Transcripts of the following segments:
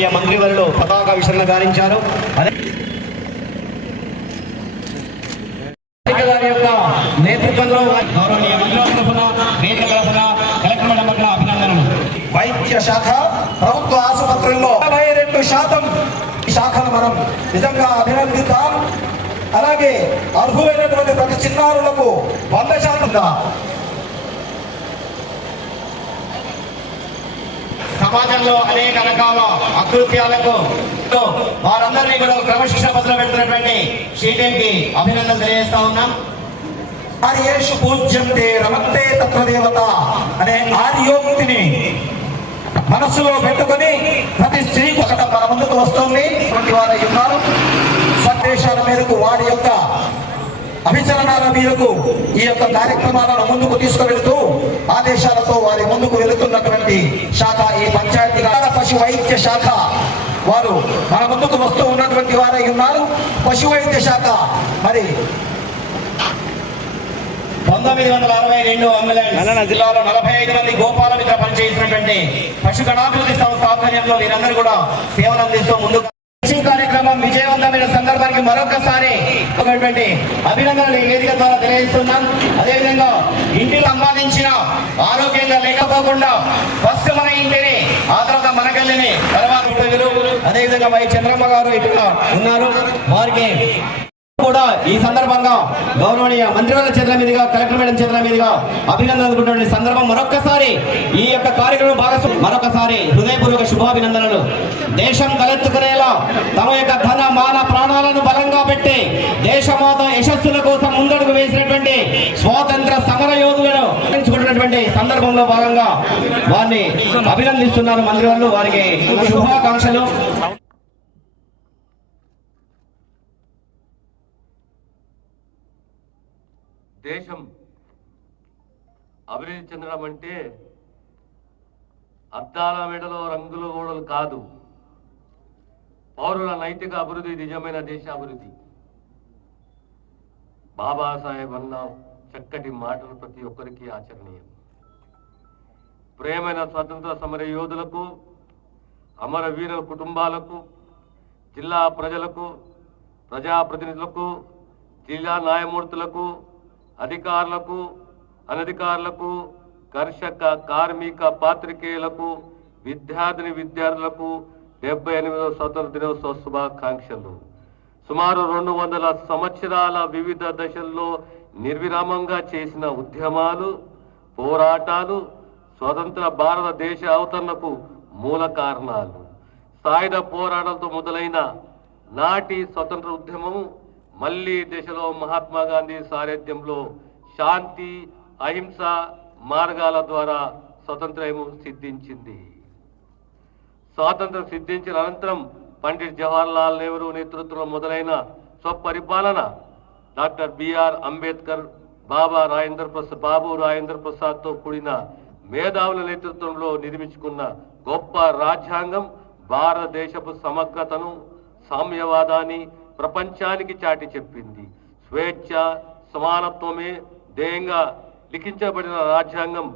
శుభాకాంక్షలను గారించారు అదే స్పీకర్ గారి యొక్క నేతృత్వంలో గౌరవనీయ మంత్రుల తరఫున వేదిక తరఫున కలెక్టర్ మేడం పట్ల అభినందనలు. వైద్య శాఖ ప్రభుత్వ ఆసుపత్రుల్లో అరవై రెండు శాతం శాఖను మనం నిజంగా అభినందిద్దాం. అలాగే అర్హులైనటువంటి ప్రతి చిన్నారులకు వంద శాతంగా సమాజంలో అనేక రకాల అకృత్యాలకు వారందరినీ కూడా క్రమశిక్షణ పత్రం పెడుతున్నటువంటి షీటెంకి అభినందన తెలియజేస్తా ఉన్నాం. ఆర్యేషు పూజ్యంతే రమంతే తత్వదేవత అనే ఆర్యోక్తిని మనస్సులో పెట్టుకుని ప్రతి స్త్రీ ఒకట మన ముందుకు వస్తుంది. ఇటువంటి వారై ఉన్నారు సందేశాల మేరకు వారి యొక్క అభిచరణాల మేరకు ఈ యొక్క కార్యక్రమాలను ముందుకు తీసుకువెళ్తూ ఆదేశాలతో వారి ముందుకు వెళుతున్నటువంటి శాఖ ఈ పంచాయతీ పశు వైద్య శాఖ. వారు మన ముందుకు వస్తూ ఉన్నటువంటి వారై ఉన్నారు. పశు వైద్య శాఖ మరి పంతొమ్మిది వందల అరవై రెండు అంబులెన్స్. జిల్లాలో నలభై ఐదు మంది గోపాల మిత్ర పనిచేసినటువంటి పశు గణాభివృద్ధి సంస్థ ఆధ్వర్యంలో వీరందరూ కూడా సేవలు అందిస్తూ ముందుకు ఈ కార్యక్రమం విజయవంతమైన సందర్భానికి మరొకసారి అభినందనలు ఈ వేదిక ద్వారా తెలియజేస్తున్నాం. అదేవిధంగా ఇంటిలో సంపాదించిన ఆరోగ్యంగా లేకపోకుండా ఫస్ట్ మన ఇంటిని ఆ తర్వాత మనకెళ్ళని తర్వాత అదేవిధంగా వై చంద్రమ్మ గారు ఇక్కడ ఉన్నారు. వారికి కూడా ఈ సందర్భంగా గౌరవనీయ మంత్రివర్గ చేతుల మీదుగా కలెక్టర్ మేడం చేతుల మీదుగా అభినందనటువంటి సందర్భం. మరొక్కసారి ఈ యొక్క కార్యక్రమం భాగస్వామి మరొకసారి హృదయపూర్వక శుభాభినందనలు. దేశం తలెత్తుకునేలా తమ యొక్క ధన మాన ప్రాణాలను బలంగా పెట్టి దేశమాత యశస్సుల కోసం ముందడుగు వేసినటువంటి స్వాతంత్ర సమర యోధులను ఎంచుకుంటున్నటువంటి సందర్భంలో భాగంగా వారిని అభినందిస్తున్నారు మంత్రివర్లు. వారికి శుభాకాంక్షలు దేశం అభివృద్ధి చెందడం అంటే అద్దాల మెడలో రంగుల గోడలు కాదు. పౌరుల నైతిక అభివృద్ధి నిజమైన దేశ అభివృద్ధి. బాబాసాహెబ్ అన్న చక్కటి మాటలు ప్రతి ఒక్కరికి ఆచరణీయం. ప్రేమైన స్వతంత్ర సమర యోధులకు అమరవీర కుటుంబాలకు జిల్లా ప్రజలకు ప్రజాప్రతినిధులకు జిల్లా న్యాయమూర్తులకు అధికారులకు అనధికారులకు కర్షక కార్మిక పాత్రికేయులకు విద్యార్థిని విద్యార్థులకు డెబ్బై ఎనిమిదవ స్వతంత్ర దినోత్సవ శుభాకాంక్షలు. సుమారు రెండు వందల సంవత్సరాల వివిధ దశల్లో నిర్విరామంగా చేసిన ఉద్యమాలు పోరాటాలు స్వతంత్ర భారతదేశ అవతరణకు మూల కారణాలు. సాయుధ పోరాటంతో మొదలైన నాటి స్వతంత్ర ఉద్యమము మళ్ళీ దేశంలో మహాత్మా గాంధీ సారథ్యంలో శాంతి అహింస మార్గాల ద్వారా స్వతంత్రము సిద్ధించింది. స్వాతంత్రం సిద్ధించిన అనంతరం పండిట్ జవహర్లాల్ నెహ్రూ నేతృత్వంలో మొదలైన స్వపరిపాలన డాక్టర్ బిఆర్ అంబేద్కర్ బాబా రాజేంద్ర ప్రసాద్ బాబు రాజేంద్ర ప్రసాద్తో కూడిన మేధావుల నేతృత్వంలో నిర్మించుకున్న గొప్ప రాజ్యాంగం భారతదేశపు సమగ్రతను సామ్యవాదాన్ని ప్రపంచానికి చాటి చెప్పింది. స్వేచ్ఛ సమానత్వమే ధ్యేయంగా లిఖించబడిన రాజ్యాంగం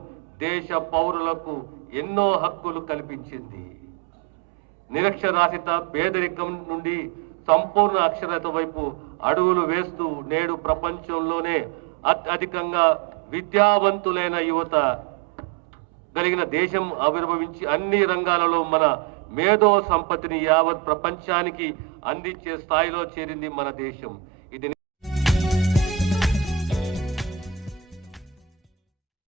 దేశ పౌరులకు ఎన్నో హక్కులు కల్పించింది. నిరక్షరాస్యత పేదరికం నుండి సంపూర్ణ అక్షరత వైపు అడుగులు వేస్తూ నేడు ప్రపంచంలోనే అత్యధికంగా విద్యావంతులైన యువత కలిగిన దేశం ఆవిర్భవించి అన్ని రంగాలలో మన మేధో సంపత్తిని యావత్ ప్రపంచానికి అందించే స్థాయిలో చేరింది మన దేశం.